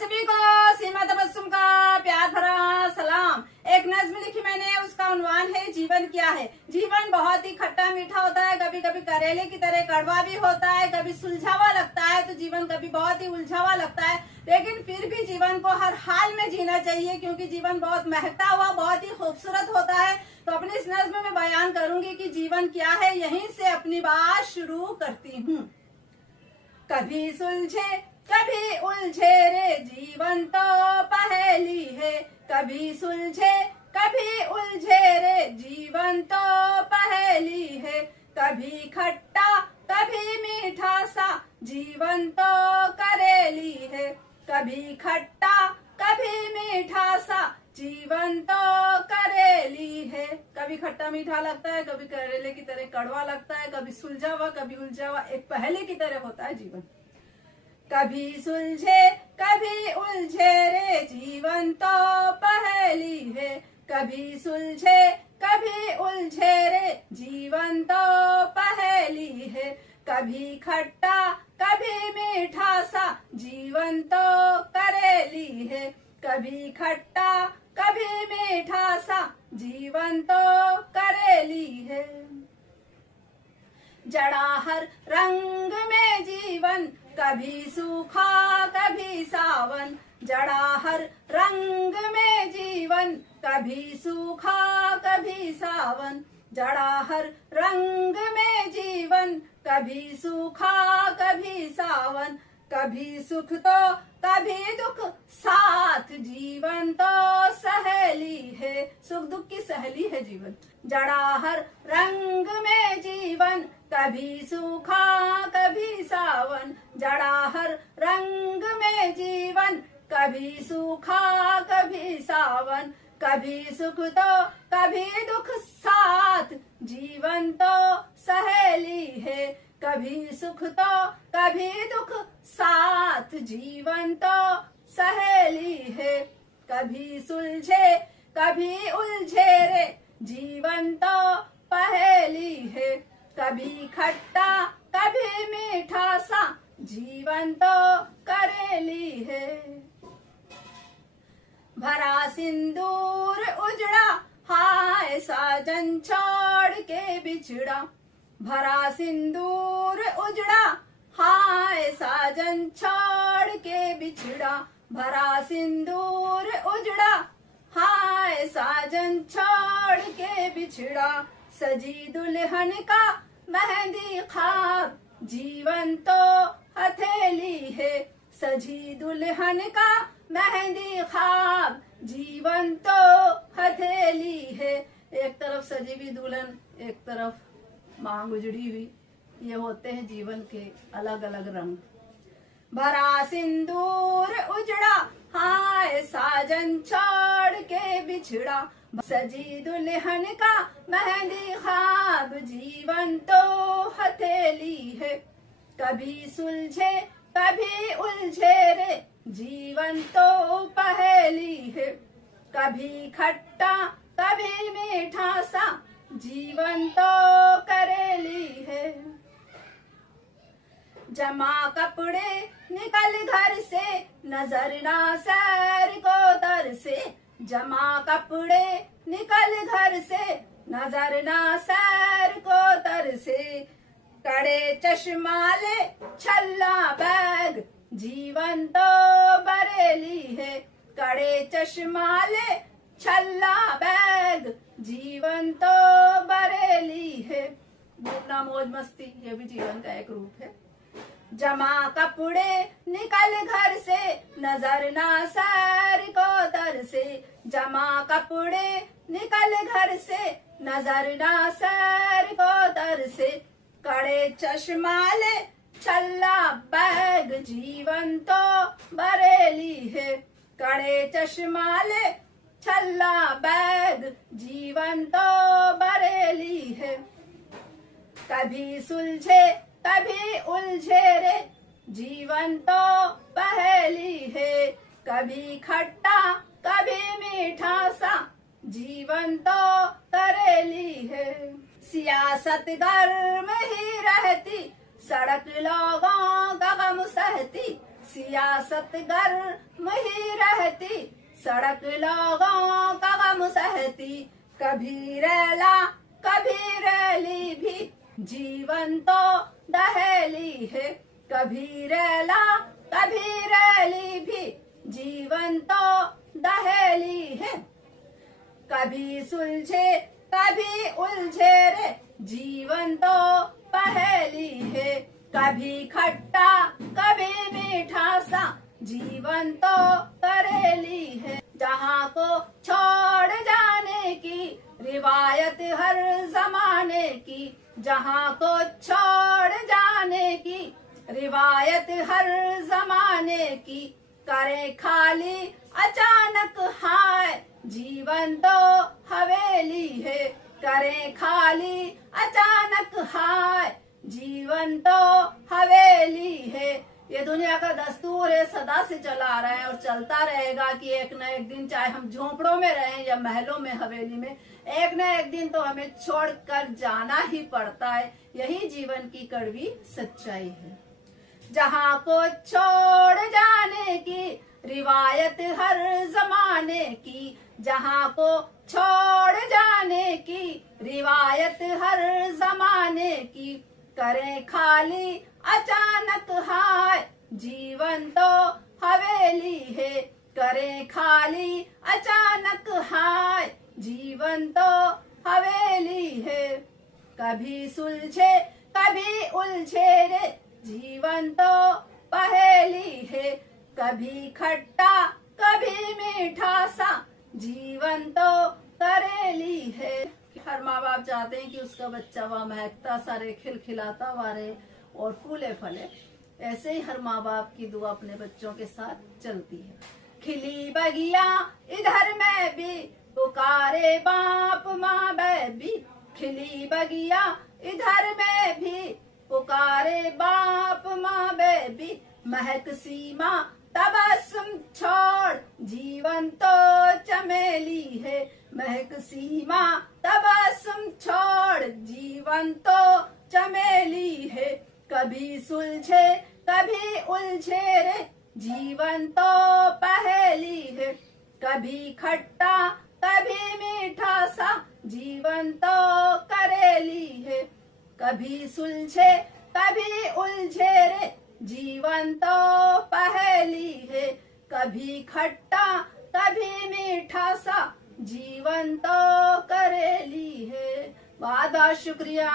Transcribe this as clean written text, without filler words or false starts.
सभी को सीमा तबस्सुम का प्यार भरा सलाम। एक नज्म लिखी मैंने, उसका उन्वान है जीवन क्या है। जीवन बहुत ही खट्टा मीठा होता है, कभी कभी करेले की तरह कड़वा भी होता है, कभी सुलझावा लगता है तो जीवन कभी बहुत ही उलझावा लगता है। लेकिन फिर भी जीवन को हर हाल में जीना चाहिए, क्योंकि जीवन बहुत महकता हुआ बहुत ही खूबसूरत होता है। तो अपनी इस नज्म में बयान करूंगी कि जीवन क्या है। यहीं से अपनी बात शुरू करती हूँ। कभी सुलझे कभी उलझे रे जीवन तो पहेली है। कभी सुलझे कभी उलझे रे जीवन तो पहेली है। कभी खट्टा कभी मीठा सा जीवन तो करेली है। कभी खट्टा कभी मीठा सा जीवन तो करेली है। कभी खट्टा मीठा लगता है, कभी करेले की तरह कड़वा लगता है, कभी सुलझा हुआ कभी उलझा हुआ एक पहेली की तरह होता है जीवन। कभी सुलझे कभी उलझे रे जीवन तो पहेली है। कभी सुलझे कभी उलझे रे जीवन तो पहेली है। कभी खट्टा कभी मीठा सा जीवन तो करेली है। कभी खट्टा कभी मीठा सा जीवन तो करेली है। जड़ा हर रंग में जीवन, कभी सूखा कभी सावन। जड़ा हर रंग में जीवन, कभी सूखा कभी सावन। जड़ा हर रंग में जीवन, कभी सूखा कभी सावन। कभी सुख तो कभी दुख साथ जीवन तो सहेली है। सुख दुख की सहेली है जीवन। जड़ा हर रंग में जीवन, कभी सूखा कभी सावन। जड़ा हर रंग में जीवन, कभी सूखा कभी सावन। कभी सुख तो कभी दुख साथ जीवन तो सहेली है। कभी सुख तो कभी दुख साथ जीवन तो सहेली है। कभी सुलझे कभी उलझे रे जीवन तो पहेली है। कभी खट्टा कभी मीठा सा जीवन तो करेली है। भरा सिंदूर उजड़ा हाय साजन छोड़ के बिछड़ा। भरा सिंदूर उजड़ा हाय साजन छोड़ के बिछड़ा। भरा सिंदूर उजड़ा हाय साजन छोड़ के बिछड़ा। सजी दुल्हन का मेहंदी ख्वाब जीवन तो हथेली है। सजी दुल्हन का मेहंदी ख्वाब जीवन तो हथेली है। एक तरफ सजी हुई दुल्हन, एक तरफ मांग उजड़ी हुई, ये होते हैं जीवन के अलग अलग रंग। भरा सिंदूर उजड़ा हाय साजन छोड़ के बिछड़ा। सजी दुल्हन का मेहंदी ख्वाब जीवन तो हथेली है। कभी सुलझे कभी उलझे रे जीवन तो पहेली है। कभी खट्टा कभी मीठा सा जीवन तो करेली है। जमा कपड़े निकल घर से नजर ना सैर को दर से। जमा कपड़े निकल घर से नजर ना सैर को दर से। कड़े चश्मा ले छल्ला बैग जीवन तो बरेली है। कड़े चश्मा ले छल्ला बैग जीवन तो बरेली है। घूमना मौज मस्ती ये भी जीवन का एक रूप है। जमा कपड़े निकल घर से नजर ना सैर को दर से। जमा कपड़े निकल घर से नजर ना सैर को दर से। कड़े चश्मा ले छल्ला बैग जीवन तो बरेली है। कड़े चश्मा ले छल्ला बैग जीवन तो बरेली है। कभी सुलझे कभी उलझे रे जीवन तो पहेली है। कभी खट्टा कभी मीठा सा जीवन तो करेली है। सियासत गर्म ही रहती, सड़क लोगों का गम सहती। सियासत गर्म ही रहती, सड़क लोगों का गम सहती। कभी रेला कभी रैली भी, जीवन तो दहेली है। कभी रेला कभी रैली भी, जीवन तो दहेली है। कभी सुलझे कभी उलझे रे, जीवन तो पहेली है। कभी खट्टा कभी मीठा सा, जीवन तो करेली है। जहाँ को छोड़ जाने की रिवायत हर जमाने की, जहाँ को छोड़ जाने की रिवायत हर जमाने की। करे खाली अचानक हाय, जीवन तो हवेली है। करे खाली अचानक हाय, जीवन तो हवेली है। ये दुनिया का दस्तूर है, सदा से चला आ रहा है और चलता रहेगा कि एक न एक दिन, चाहे हम झोंपड़ों में रहें या महलों में, हवेली में, एक न एक दिन तो हमें छोड़कर जाना ही पड़ता है। यही जीवन की कड़वी सच्चाई है। जहाँ को छोड़ जाने की रिवायत हर जमाने की, जहाँ को छोड़ जाने की रिवायत हर जमाने की। करें खाली अचानक हाय, जीवन तो हवेली है। करें खाली अचानक हाय, जीवन तो हवेली है। कभी सुलझे कभी उलझे रे, जीवन तो पहेली है। कभी खट्टा कभी मीठा सा, जीवन तो करेली है। हर माँ बाप चाहते हैं कि उसका बच्चा वह महकता सा रहे, खिलखिलाता हुआ रहे और फूले फले। ऐसे ही हर माँ बाप की दुआ अपने बच्चों के साथ चलती है। खिली बगिया इधर में भी, पुकारे बाप माँ बेबी। खिली बगिया इधर में भी, पुकारे बाप माँ बेबी। महक सीमा तबस्सुम छोड़, जीवन तो चमेली है। महक सीमा तबस्सुम छोड़, जीवन तो चमेली है। कभी सुलझे कभी उलझे रे, जीवन तो पहेली है। कभी खट्टा कभी मीठा सा, जीवन तो करेली है। कभी सुलझे कभी उलझे रे, जीवन तो पहेली है। कभी खट्टा कभी मीठा सा, जीवन तो करेली है। बहुत बहुत शुक्रिया।